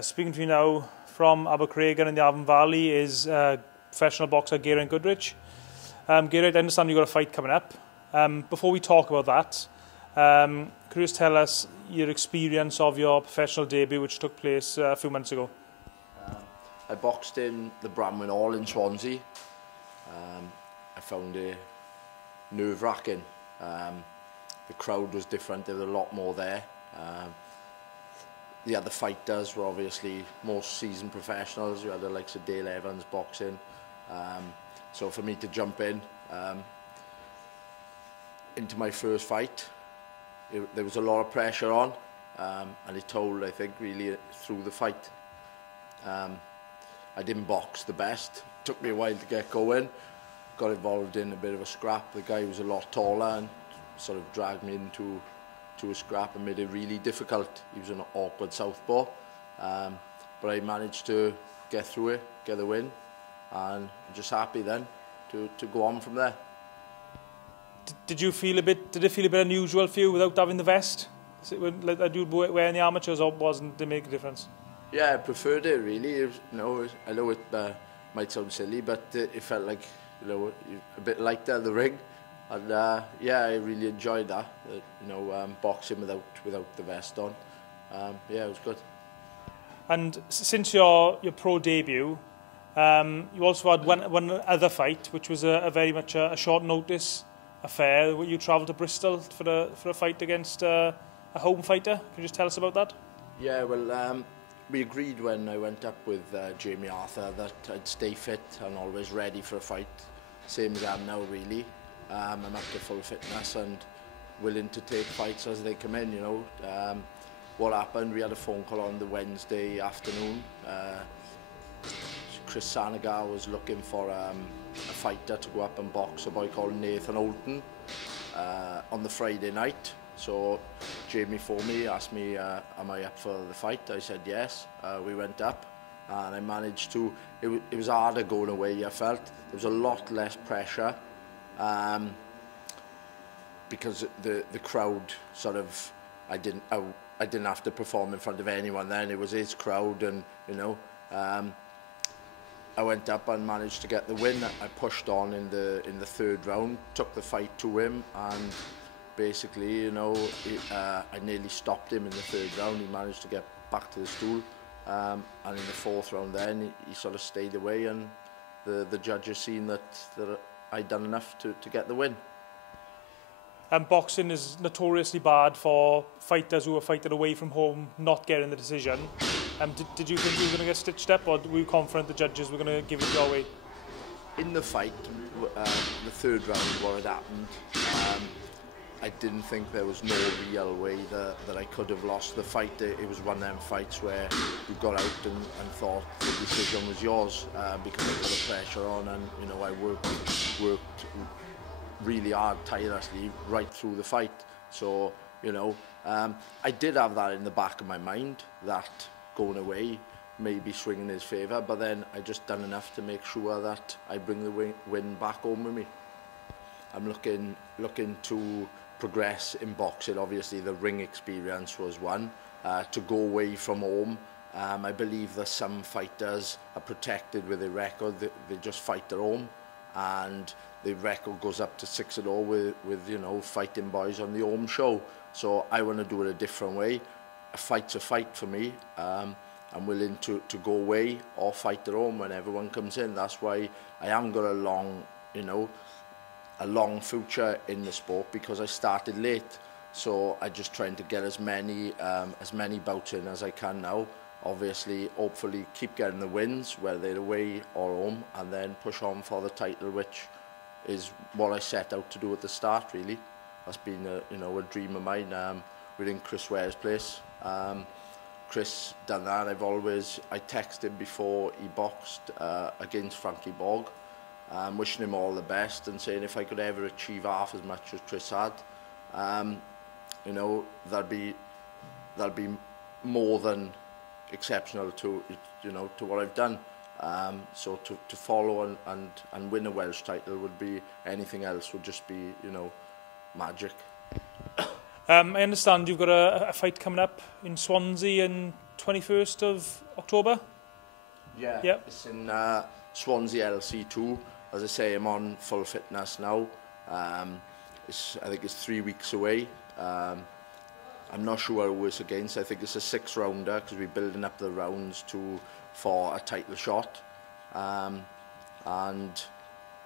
Speaking to you now from Abercragan in the Avon Valley is professional boxer Geraint Goodridge. Geraint, I understand you've got a fight coming up. Before we talk about that, could you just tell us your experience of your professional debut, which took place a few months ago? I boxed in the Bramwyn Hall in Swansea. I found it nerve-wracking. The crowd was different, there was a lot more there. The other fighters were obviously most seasoned professionals. You had the likes of Dale Evans boxing. So for me to jump in into my first fight, there was a lot of pressure on, and it told, I think, really through the fight. I didn't box the best. It took me a while to get going. Got involved in a bit of a scrap. The guy was a lot taller and sort of dragged me into a scrap and made it really difficult. He was an awkward southpaw, but I managed to get through it, get the win, and I'm just happy then to go on from there. Did it feel a bit unusual for you without having the vest? Like that you'd wear in the amateurs, or wasn't it make a difference? Yeah, I preferred it really. It was, I know it might sound silly, but it felt like a bit lighter the ring. And yeah, I really enjoyed that. Boxing without the vest on. Yeah, it was good. And since your pro debut, you also had one other fight, which was a very much a short notice affair. You travelled to Bristol for a fight against a home fighter. Can you just tell us about that? Yeah, well, we agreed when I went up with Jamie Arthur that I'd stay fit and always ready for a fight. Same as I am now, really. I'm up to full fitness and willing to take fights as they come in, What happened, we had a phone call on the Wednesday afternoon. Chris Sanagar was looking for a fighter to go up and box a boy called Nathan Oulton on the Friday night. So Jamie phoned me, asked me, am I up for the fight? I said yes. We went up and I managed to, it was harder going away, I felt. There was a lot less pressure. Because the crowd sort of, I didn't have to perform in front of anyone then. It was his crowd, and I went up and managed to get the win. I pushed on in the third round, took the fight to him, and basically, I nearly stopped him in the third round. He managed to get back to the stool, and in the fourth round then he sort of stayed away, and the judges seen that I'd done enough to get the win. And boxing is notoriously bad for fighters who are fighting away from home not getting the decision. Did you think you were going to get stitched up, or were you confident the judges were going to give it your way? In the fight, the third round, what had happened, I didn't think there was no real way that I could have lost the fight. It was one of them fights where you got out and thought the decision was yours because I got the pressure on, and I worked really hard, tirelessly, right through the fight. So I did have that in the back of my mind, that going away maybe swing in his favour, but then I just done enough to make sure that I bring the win back home with me. I'm looking to progress in boxing. Obviously the ring experience was one. To go away from home, I believe that some fighters are protected with a record. They just fight at home, and the record goes up to 6-0 with fighting boys on the home show. So I want to do it a different way. A fight's a fight for me. I'm willing to go away or fight at home when everyone comes in. That's why I haven't got a long future in the sport, because I started late. So I'm just trying to get as many bouts in as I can now. Obviously, hopefully keep getting the wins, whether they're away or home, and then push on for the title, which is what I set out to do at the start, really. That's been a dream of mine. Within Chris Ware's place. Chris done that. I texted him before he boxed against Frankie Borg, wishing him all the best and saying if I could ever achieve half as much as Chris had, that'd be more than exceptional to what I've done. So to follow and win a Welsh title would be, anything else would just be magic. I understand you've got a fight coming up in Swansea in 21st of October? Yeah, Yep. It's in Swansea LC2. As I say, I'm on full fitness now. I think it's 3 weeks away. I'm not sure who it's against. I think it's a 6-rounder because we're building up the rounds for a title shot. And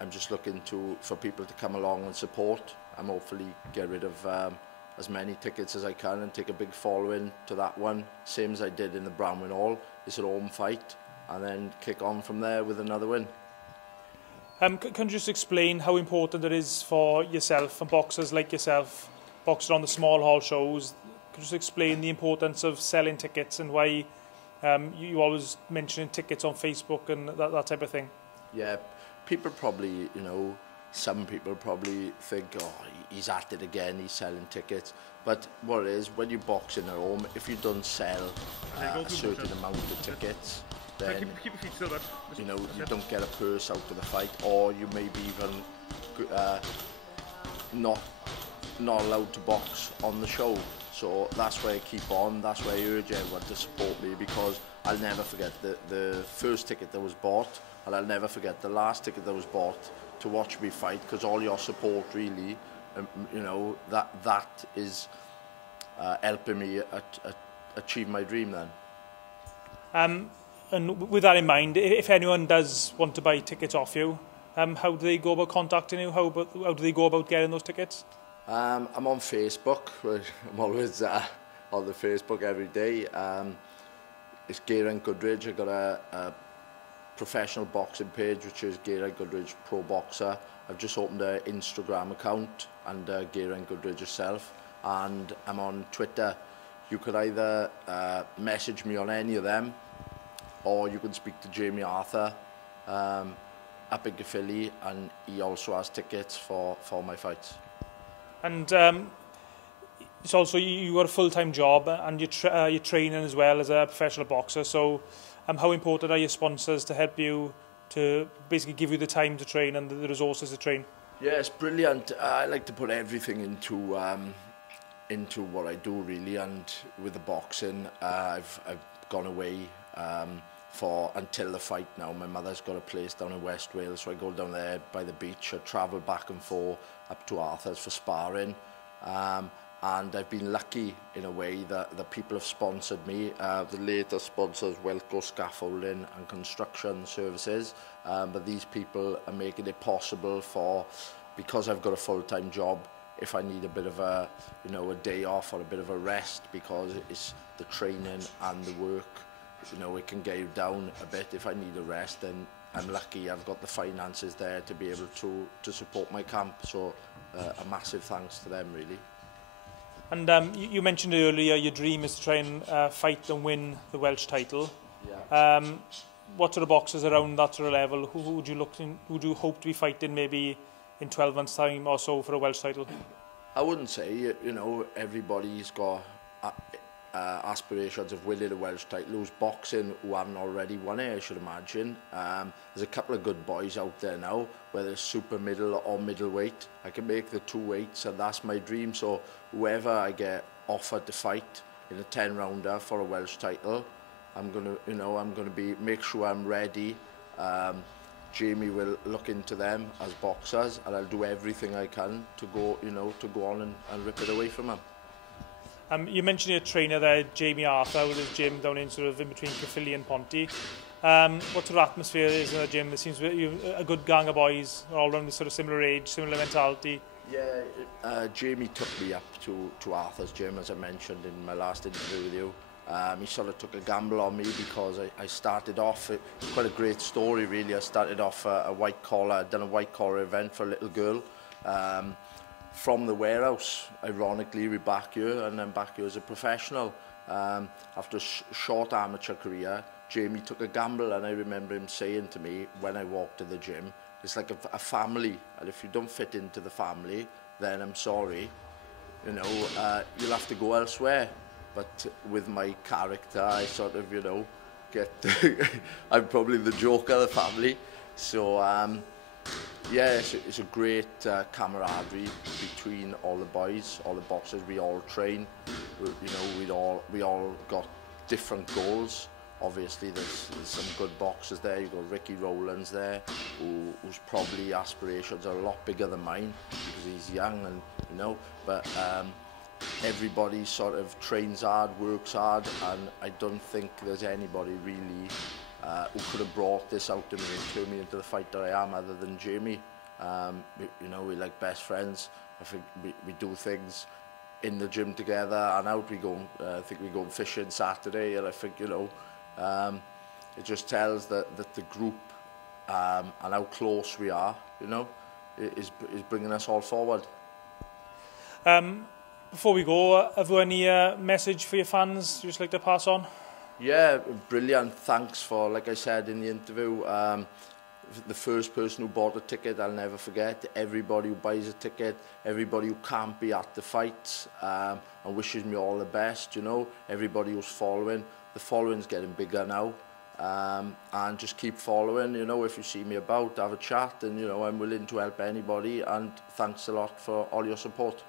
I'm just looking for people to come along and support. I'm hopefully get rid of as many tickets as I can and take a big following to that one, same as I did in the Bramwyn Hall. It's an home fight, and then kick on from there with another win. Can you just explain how important it is for yourself and boxers like yourself, boxing on the small hall shows? Could you just explain the importance of selling tickets and why you always mentioning tickets on Facebook and that type of thing? Yeah, people probably, some people probably think, oh, he's at it again, he's selling tickets. But what it is, when you box in at home, if you don't sell a certain amount of tickets, then you don't get a purse out of the fight, or you may be even not allowed to box on the show. So that's why I keep on, that's why I urge everyone to support me, because I'll never forget the first ticket that was bought, and I'll never forget the last ticket that was bought to watch me fight, because all your support really, that is helping me achieve my dream then. And with that in mind, if anyone does want to buy tickets off you, how do they go about contacting you? How do they go about getting those tickets? I'm on Facebook. I'm always on the Facebook every day. It's Geraint Goodridge. I've got a professional boxing page, which is Geraint Goodridge Pro Boxer. I've just opened an Instagram account under Geraint Goodridge herself, and I'm on Twitter. You could either message me on any of them, or you can speak to Jamie Arthur up in Caerphilly, and he also has tickets for my fights. And it's also, you got a full-time job and you're training as well as a professional boxer. So how important are your sponsors to help you, to basically give you the time to train and the resources to train? Yeah, it's brilliant. I like to put everything into what I do really, and with the boxing, I've gone away until the fight now. My mother's got a place down in West Wales, so I go down there by the beach. I travel back and forth up to Arthur's for sparring, and I've been lucky in a way that the people have sponsored me. The latest sponsors, Welsh Scaffolding and Construction Services, but these people are making it possible because I've got a full-time job, if I need a bit of a day off or a bit of a rest, because it's the training and the work, it can get you down a bit. If I need a rest, then I'm lucky I've got the finances there to be able to support my camp. So a massive thanks to them really. And you mentioned earlier your dream is to try and fight and win the Welsh title. Yeah. What sort of boxers around that sort of level, who would you hope to be fighting maybe in 12 months time or so for a Welsh title? I wouldn't say, everybody's got aspirations of winning a Welsh title. Who's boxing who haven't already won it, I should imagine. There's a couple of good boys out there now, whether it's super middle or middleweight. I can make the 2 weights, and that's my dream. So whoever I get offered to fight in a 10-rounder for a Welsh title, I'm gonna make sure I'm ready. Jamie will look into them as boxers, and I'll do everything I can to go on and rip it away from them. You mentioned your trainer there, Jamie Arthur, with his gym down in between Caerphilly and Ponty. What sort of atmosphere is in the gym? It seems a good gang of boys, all around the sort of similar age, similar mentality. Yeah, Jamie took me up to Arthur's gym, as I mentioned in my last interview with you. He sort of took a gamble on me because I started off, quite a great story really. I started off I'd done a white collar event for a little girl. From the warehouse, ironically, we're back here, and I'm back here as a professional. After a short amateur career, Jamie took a gamble, and I remember him saying to me when I walked to the gym, it's like a family, and if you don't fit into the family, then I'm sorry, you'll have to go elsewhere. But with my character, I sort of, I'm probably the joker of the family. So, yeah, it's a great camaraderie between all the boys, all the boxers. We all train. We all got different goals. Obviously, there's some good boxers there. You've got Ricky Rowlands there, whose probably aspirations are a lot bigger than mine because he's young, and you know. But everybody sort of trains hard, works hard, and I don't think there's anybody really who could have brought this out to me and turned me into the fighter I am, other than Jamie. You know, we're like best friends. I think we do things in the gym together, and out we go. I think we go fishing Saturday, and I think, you know, it just tells that the group and how close we are, you know, is bringing us all forward. Before we go, have you any message for your fans you'd just like to pass on? Yeah, Brilliant. Thanks for, like I said in the interview, the first person who bought a ticket, I'll never forget. Everybody who buys a ticket, everybody who can't be at the fights, and wishes me all the best, you know. Everybody who's following. The following's getting bigger now, and just keep following, you know. If you see me about, have a chat, and, you know, I'm willing to help anybody, and thanks a lot for all your support.